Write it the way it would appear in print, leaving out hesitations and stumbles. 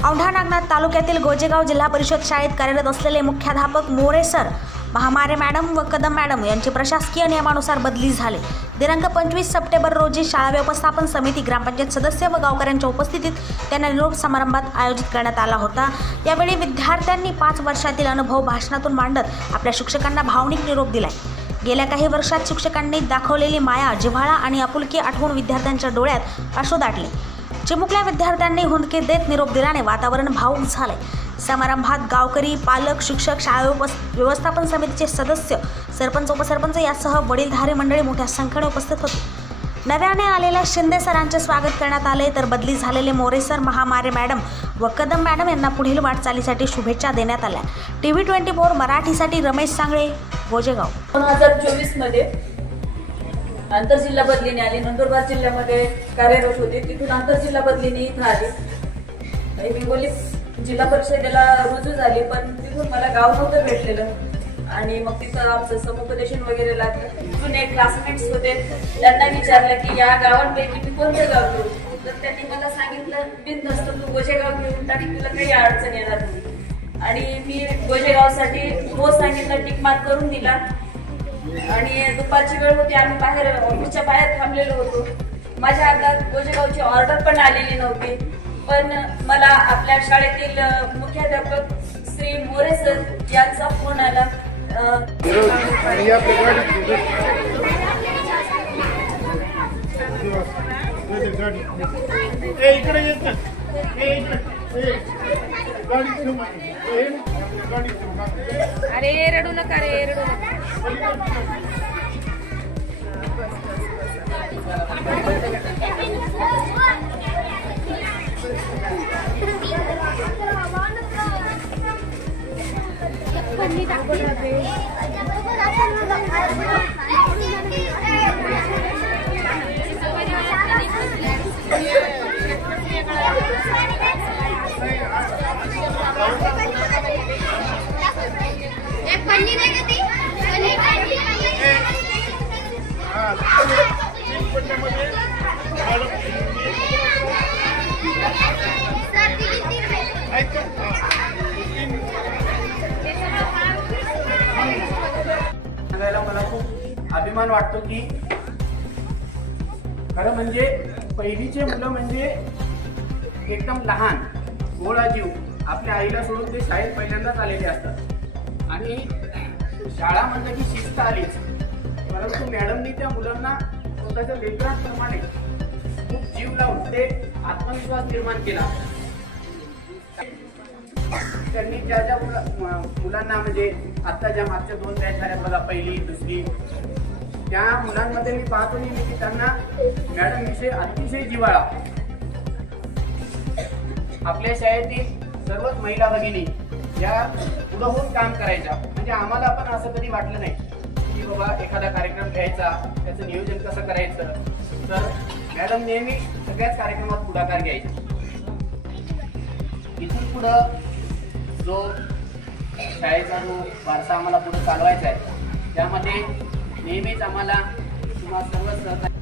औंढा नागनाथ तालुक्यातील गोजेगाव जिल्हा परिषद शाळेत कार्यरत असलेले मुख्याध्यापक मोरे सर, महामारे मॅडम व कदम मॅडम यांची प्रशासकीय नियमानुसार बदली झाली। दिनांक 25 सप्टेंबर रोजी शाळा व्यवस्थापन समिती, ग्रामपंचायत सदस्य व गावकऱ्यांच्या उपस्थितीत त्यांना निरोप समारंभात आयोजित करण्यात आला होता। यावेळी विद्यार्थ्यांनी 5 वर्षातील अनुभव भाषणातून मांडत आपल्या शिक्षकांना भावनिक निरोप दिलाय। गेल्या काही वर्षात शिक्षकांनी दाखवलेली माया, जिव्हाळा आणि आपुलकी आठवून विद्यार्थ्यांच्या डोळ्यात अश्रू दाटले। चिमुकल्या विद्यार्थ्यांनी हुंदके देत निरोप दिल्याने वातावरण भावुक झाले। समारंभात गावकरी, पालक, शिक्षक, शाळा व्यवस्थापन समितीचे सदस्य, सरपंच, उपसरपंच यासह वडीलधारी मंडळी मोठ्या संख्येने उपस्थित होते। नव्याने आलेल्या शिंदे सरांचे स्वागत करण्यात आले, तर बदली झालेले मोरे सर, महामारे मॅडम व कदम मॅडम यांना पुढील वाटचालीसाठी शुभेच्छा देण्यात आल्या। TV 24 मराठीसाठी रमेश सांगळे, गोजेगाव। 2024 मध्ये आंतरजिल्हा बदलीने आली। नंदुरबार जिल्ह्यामध्ये कार्यरत होते, तिथून आंतरजिल्हा बदलीने इथं आली। हिंगोली जिल्हा परिषदेला रुजू झाली, पण तिथून मला गाव नव्हतं भेटलेलं आणि मग तिथं आमचं समुपदेशन वगैरे लागलं। तिथून एक क्लासमेट्स होते, त्यांना विचारलं की या गावांपैकी मी कोणतं गाव घेऊ, तर त्यांनी मला सांगितलं बिनधास्त तू गोजेगाव घेऊन टाक, तुला काही अडचण येणार नाही। आणि मी गोजेगावसाठी हो सांगितलं, टिक मार्क करून दिला। आणि दुपारची वेळ होती, आम्ही बाहेर ऑफिसच्या बाहेर थांबलेलो होतो। माझ्या हातात गोजेगावची ऑर्डर पण आलेली नव्हती, पण मला आपल्या शाळेतील मुख्याध्यापक श्री मोरे सर यांचा फोन आला। अरे रडू नका रे, रडू नका। सांगायला मला खूप अभिमान वाटतो की खरं म्हणजे पहिलीचे मुलं म्हणजे एकदम लहान, गोळा जीव, आपल्या आईला सोडून ते शाळेत पहिल्यांदाच आलेले असतात आणि शाळा म्हणजे की शिस्त आलीच, परंतु मॅडमनी त्या मुलांना स्वतःच्या लेकरांप्रमाणे खूप जीव लावून ते आत्मविश्वास निर्माण केला। त्यांनी ज्या ज्या मुलांना म्हणजे आता ज्या मागच्या 2 बॅच झाल्या बघा, पहिली दुसरी, त्या मुलांमध्ये मी पाहतो नेहमी की त्यांना मॅडम विषयी अतिशय जिव्हाळा। आपल्या शाळेतील सर्वच महिला भगिनी या पुढे होऊन काम करायच्या, म्हणजे आम्हाला पण असं कधी वाटलं नाही की बाबा एखादा कार्यक्रम घ्यायचा, त्याचं नियोजन कसं करायचं, तर मॅडम नेहमी सगळ्याच कार्यक्रमात पुढाकार घ्यायचा। इथून पुढं जो शाळेचा जो वारसा आम्हाला पुढे चालवायचा आहे, त्यामध्ये नेहमीच आम्हाला तुम्हाला सर्व सहकार्य